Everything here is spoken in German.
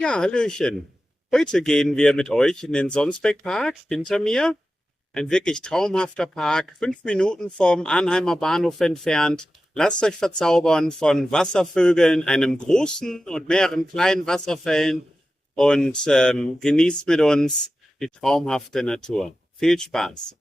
Ja, Hallöchen. Heute gehen wir mit euch in den Sonsbeek Park hinter mir. Ein wirklich traumhafter Park, 5 Minuten vom Arnheimer Bahnhof entfernt. Lasst euch verzaubern von Wasservögeln, einem großen und mehreren kleinen Wasserfällen und genießt mit uns die traumhafte Natur. Viel Spaß!